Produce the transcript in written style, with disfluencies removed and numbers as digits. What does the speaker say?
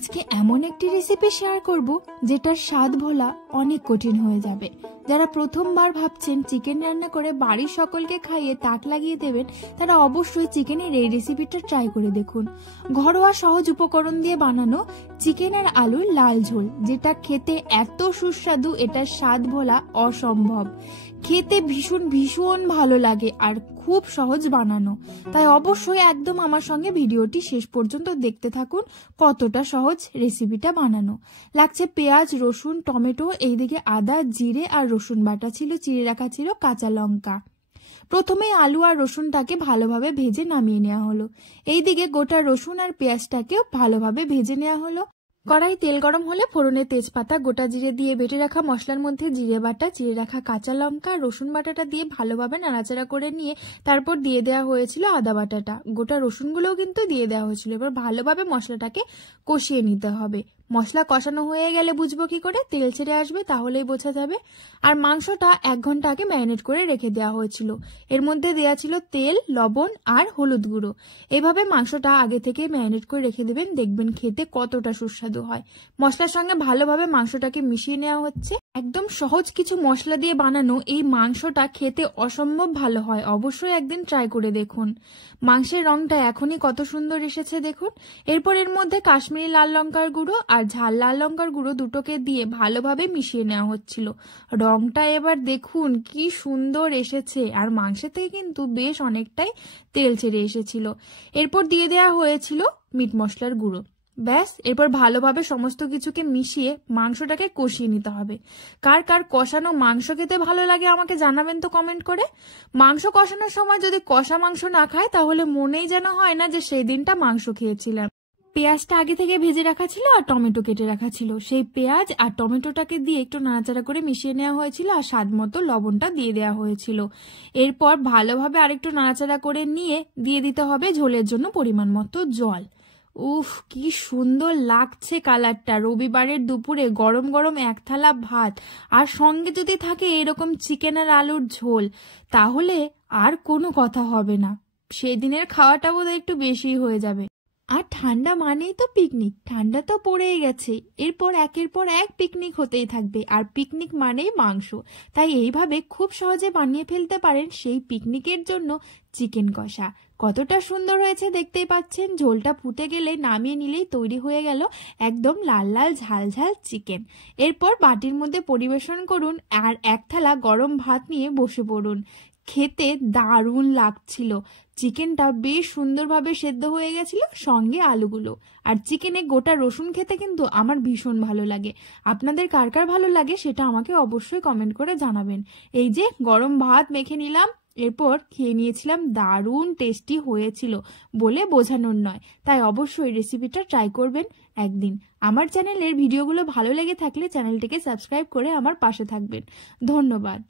আজকে এমন একটি রেসিপি শেয়ার করব যেটার স্বাদ ভোলা অনেক কঠিন হয়ে যাবে। যারা প্রথমবার ভাবছেন চিকেন রান্না করে বাড়ির সকলকে খাইয়ে তাক লাগিয়ে দেবেন, তারা অবশ্যই চিকেনের এই রেসিপিটা ট্রাই করে দেখুন। ঘরোয়া সহজ উপকরণ দিয়ে বানানো চিকেন আর আলুর লাল ঝোল, যেটা খেতে এত সুস্বাদু, এটার স্বাদ ভোলা অসম্ভব। খেতে ভীষণ ভীষণ ভালো লাগে আর খুব সহজ বানানো। তাই অবশ্যই একদম আমার সঙ্গে ভিডিওটি শেষ পর্যন্ত দেখতে থাকুন কতটা সহজ রেসিপিটা বানানো। লাগছে পেঁয়াজ, রসুন, টমেটো, এইদিকে আদা, জিরে আর রসুন বাটা ছিল, চিড়ে রাখা ছিল কাঁচা লঙ্কা। প্রথমে আলু আর রসুনটাকে ভালোভাবে ভেজে নামিয়ে নেওয়া হলো। এইদিকে গোটা রসুন আর পেঁয়াজটাকেও ভালোভাবে ভেজে নেওয়া হলো। কড়াই তেল গরম হলে ফোড়নে তেজপাতা, গোটা জিরে দিয়ে বেটে রাখা মশলার মধ্যে জিরে বাটা, চিড়ে রাখা কাঁচা লঙ্কা, রসুন বাটাটা দিয়ে ভালোভাবে নাড়াচাড়া করে নিয়ে তারপর দিয়ে দেওয়া হয়েছিল আদা বাটাটা। গোটা রসুনগুলোও কিন্তু দিয়ে দেওয়া হয়েছিল। এবার ভালোভাবে মশলাটাকে কষিয়ে নিতে হবে। মশলা কষানো হয়ে গেলে বুঝবো কি করে? তেল ছেড়ে আসবে, তাহলেই বোঝা যাবে। আর মাংসটা 1 ঘন্টা আগে ম্যারিনেট করে রেখে দেওয়া হয়েছিল। এর মধ্যে দেওয়া ছিল তেল, লবণ আর হলুদ গুঁড়ো। এইভাবে মাংসটা আগে থেকে ম্যারিনেট করে রেখে দেবেন, দেখবেন খেতে কতটা সুস্বাদু হয়। মশলার সঙ্গে ভালোভাবে মাংসটাকে মিশিয়ে নেওয়া হচ্ছে। একদম সহজ কিছু মশলা দিয়ে বানানো এই মাংসটা খেতে অসম্ভব ভালো হয়। অবশ্যই একদিন ট্রাই করে দেখুন। মাংসের রংটা এখনই কত সুন্দর এসেছে দেখুন। এরপর এর মধ্যে কাশ্মীরি লাল লঙ্কার গুঁড়ো আর ঝাল লাল লঙ্কার গুঁড়ো দুটোকে দিয়ে ভালোভাবে মিশিয়ে নেওয়া হচ্ছিল। রংটা এবার দেখুন কি সুন্দর এসেছে, আর মাংসের থেকে কিন্তু বেশ অনেকটাই তেল ছেড়ে এসেছিল। এরপর দিয়ে দেওয়া হয়েছিল মিট মশলার গুঁড়ো। ব্যাস, এরপর ভালোভাবে সমস্ত কিছুকে মিশিয়ে মাংসটাকে কষিয়ে নিতে হবে। কার কার কষানো মাংস খেতে ভালো লাগে আমাকে জানাবেন তো কমেন্ট করে। মাংস কষানোর সময় যদি কষা মাংস না খায়, তাহলে মনেই যেন হয় না যে সেই দিনটা মাংস খেয়েছিলাম। পেঁয়াজটা আগে থেকে ভেজে রাখা ছিল আর টমেটো কেটে রাখা ছিল। সেই পেঁয়াজ আর টমেটোটাকে দিয়ে একটু নাড়াচাড়া করে মিশিয়ে নেওয়া হয়েছিল আর স্বাদ মতো লবণটা দিয়ে দেওয়া হয়েছিল। এরপর ভালোভাবে আরেকটু নাড়াচাড়া করে নিয়ে দিয়ে দিতে হবে ঝোলের জন্য পরিমাণ মতো জল। উফ, কি সুন্দর লাগছে কালারটা। রবিবারের দুপুরে গরম গরম 1 থালা ভাত আর সঙ্গে যদি থাকে এরকম চিকেন আর আলুর ঝোল, তাহলে আর কোনো কথা হবে না। সেদিনের খাওয়াটা বোধহয় একটু বেশি হয়ে যাবে। আর ঠান্ডা মানেই তো পিকনিক, ঠান্ডা তো পড়েই গেছে। এরপর একের পর এক পিকনিক হতেই থাকবে, আর পিকনিক মানেই মাংস। তাই এইভাবে খুব সহজে বানিয়ে ফেলতে পারেন সেই পিকনিকের জন্য চিকেন কষা। কতটা সুন্দর হয়েছে দেখতেই পাচ্ছেন। ঝোলটা ফুটে গেলে নামিয়ে নিলেই তৈরি হয়ে গেল একদম লাল লাল ঝাল ঝাল চিকেন। এরপর বাটির মধ্যে পরিবেশন করুন আর 1 থালা গরম ভাত নিয়ে বসে পড়ুন। খেতে দারুণ লাগছিল। চিকেনটা বেশ সুন্দরভাবে সেদ্ধ হয়ে গেছিল, সঙ্গে আলুগুলো। আর চিকেনে গোটা রসুন খেতে কিন্তু আমার ভীষণ ভালো লাগে। আপনাদের কার কার ভালো লাগে সেটা আমাকে অবশ্যই কমেন্ট করে জানাবেন। এই যে গরম ভাত মেখে নিলাম, এরপর খেয়ে নিয়েছিলাম, দারুণ টেস্টি হয়েছিল বলে বোঝানোর নয়। তাই অবশ্যই রেসিপিটা ট্রাই করবেন একদিন। আমার চ্যানেলের ভিডিওগুলো ভালো লেগে থাকলে চ্যানেলটিকে সাবস্ক্রাইব করে আমার পাশে থাকবেন। ধন্যবাদ।